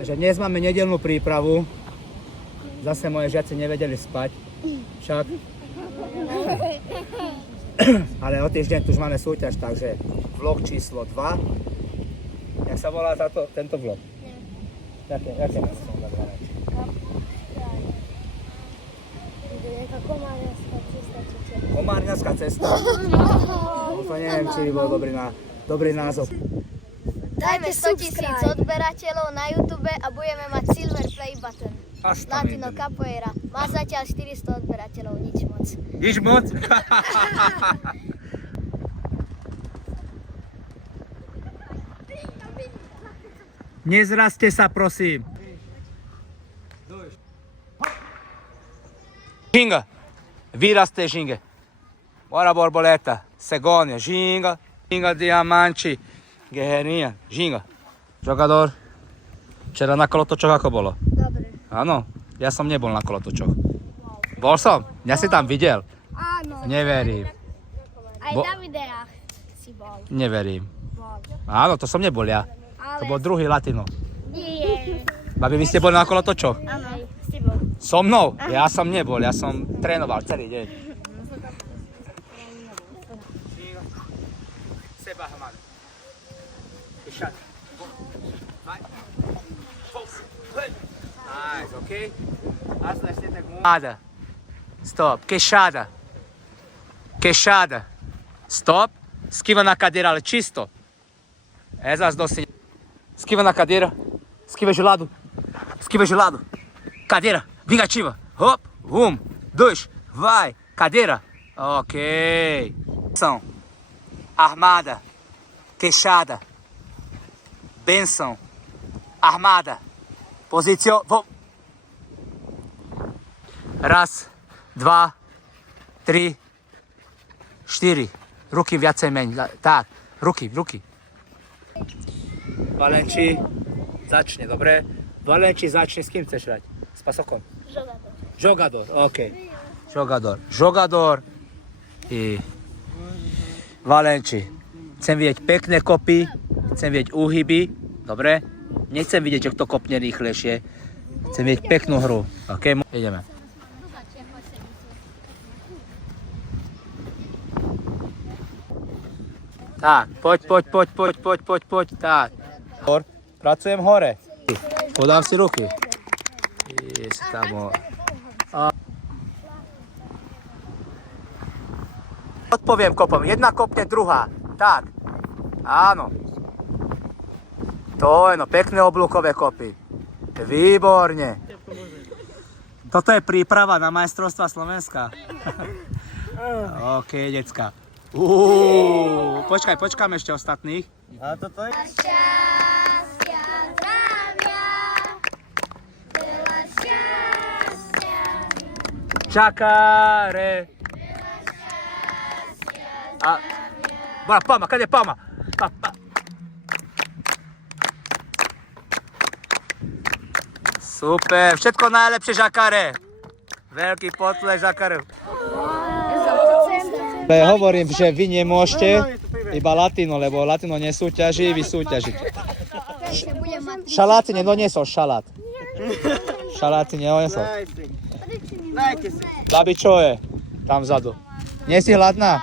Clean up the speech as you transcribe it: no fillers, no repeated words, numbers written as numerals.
Takže dnes máme nedeľnú prípravu. Zase moje žiaci nevedeli spať. Však. Ale o týždeň tu už máme súťaž, takže vlog číslo 2. Jak sa volá tento vlog? Jaké mesto som zabrala? Komárňanská cesta. To neviem, či by bol dobrý názov. Dajme 100 000 odberateľov na YouTube a budeme mať Silver Play Button. Latino Capoeira. Má zatiaľ 400 odberateľov, nič moc. Nič moc? Nezrazte sa, prosím. Ginga. Viraste ginga. Bora borboleta. Cegonha. Ginga. Ginga diamante. Guerreirinha. Ginga. Jogador. Včera na kolotočoch ako bolo? Dobre. Áno. Ja som nebol na kolotočoch. Bol som? Ja si tam videl. Áno. Neverím. Aj na videách si bol. Neverím. Bol. Áno, to som nebol ja. To bol druhý Latino. Nie. Babi, vy ste boli na kolotočoch? Áno, si bol. So mnou? Ja som nebol, ja som trénoval celý deň. Nice, okay? Queixada. Stop. Queixada. Queixada. Stop. Esquiva na cadeira, čisto. Essas docinhas. Esquiva na cadeira. Esquiva de lado. Esquiva de lado. Cadeira. Vingativa. Hop. 1, 2. Vai. Cadeira. Ok. Benção. Armada. Queixada. Benção. Armada. Pozício. Raz, 2, 3, 4. Ruky viacej meň. Tak. Ruky. Valenči začne, dobre? Valenči začne, s kým chceš hrať? S pasokom? Jogador, ok. Jogador. I Valenči. Chcem vidieť pekné kopy, chcem vidieť úhyby, dobre? Nechcem vidieť, kto kopne rýchlejšie. Chcem vidieť peknú hru, ok? Ideme. Tak, poď, tak. Pracujem hore. Podám si ruky. Odpoviem kopom. Jedna kopne, druhá. Tak. Áno. To je no, pekné oblúkové kopy. Výborne. Toto je príprava na majstrovstvá Slovenska. OK, decka. Počkáme ešte ostatných. A toto je... Šťastia, zdravia, veľa šťastia. Čakare. A... Bora, palma, cadê palma? Super, všetko najlepšie, Žakare. Veľký potlesk, Žakare. Hovorím, že vy nemôžete, iba Latino, lebo Latino nesúťaží, vy súťažíte. Šaláty nedoniesol, šalát. Šaláty nedoniesol. Babi, čo je? Tam vzadu. Nie si hladná?